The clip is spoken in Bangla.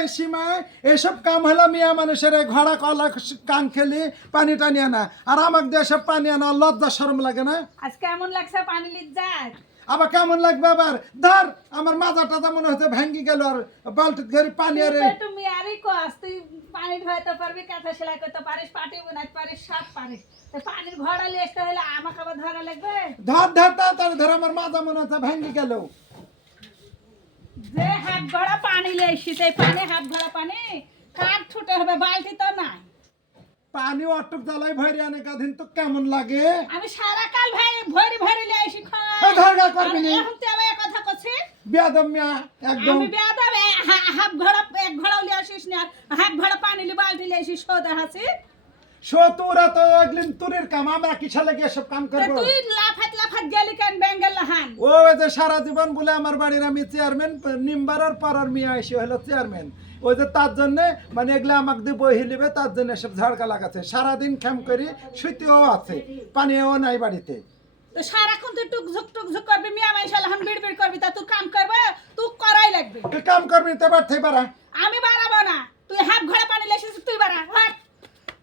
এই সীমায় এসব কাম হলো মিয়া মানুষের ঘোড়া কলা কান খেলি পানি টানি আনা আর আমাকে দিয়ে সব পানি আনা লজ্জা শরম লাগে না আজ কেমন লাগছে পানি লিজ যায় আবার কেমন লাগবে আবার ধর আমার মাথাটা মনে হচ্ছে ভাঙ্গি গেল আর বালতি ঘরে পানি আর তুমি আরই কস তুই পানি ধোয়াতে পারবি কাঁথা সেলাই করতে পারিস পাটি বানাইতে পারিস সব পারিস তো পানির ঘোড়া লিয়ে আসতে হলে আমাকে আবার ধরা লাগবে ধর ধর তাড়াতাড়ি ধর আমার মাথা মনে হচ্ছে ভাঙ্গি গেল যে হাত ভরা পানি লিয়ে আসি সেই পানি হাত ভরা পানি কাঠ ছুটে হবে বালতি তো নাই পানি অটক জ্বালাই ভরে আনে কাদিন তো কেমন লাগে আমি সারা কাল ভাই ভরি ভরি লিয়ে আসি এই ধরগা করবি নি এখন তুই আমার কথা করছিস বেয়াদব মিয়া একদম আমি বেয়াদব হাফ ঘোড়া এক ঘোড়াও লিয়ে আসিস না হাফ ঘোড়া পানি লিয়ে বালতি লিয়ে আসিস সোদা হাসি তোরা তো একদিন তুরের কাম আমরা কিসা লাগে এসব কাম করবো তুই লাফাত গেলি কেন বেঙ্গল লাহান ও এই যে সারা জীবন বলে আমার বাড়ির আমি চেয়ারম্যান নিম্বারার পাড়ার মিয়া এসে হলো চেয়ারম্যান ওই যে তার জন্য মানে এগুলো আমাকে দিয়ে বই হিলিবে তার জন্য সব ঝাড়কা লাগাচ্ছে সারাদিন খেম করি শুইতেও আছে পানিও নাই বাড়িতে তো সারাক্ষণ তুই টুকঝুক করবি মিয়া মাইশা লাহান বিড়বিড় করবি তা তুই কাম করবে তুই করাই লাগবে তুই কাম করবি তো বাড়তে পারা আমি বাড়াবো না তুই হাফ ঘোড়া পানি লেছিস তুই বাড়া হাট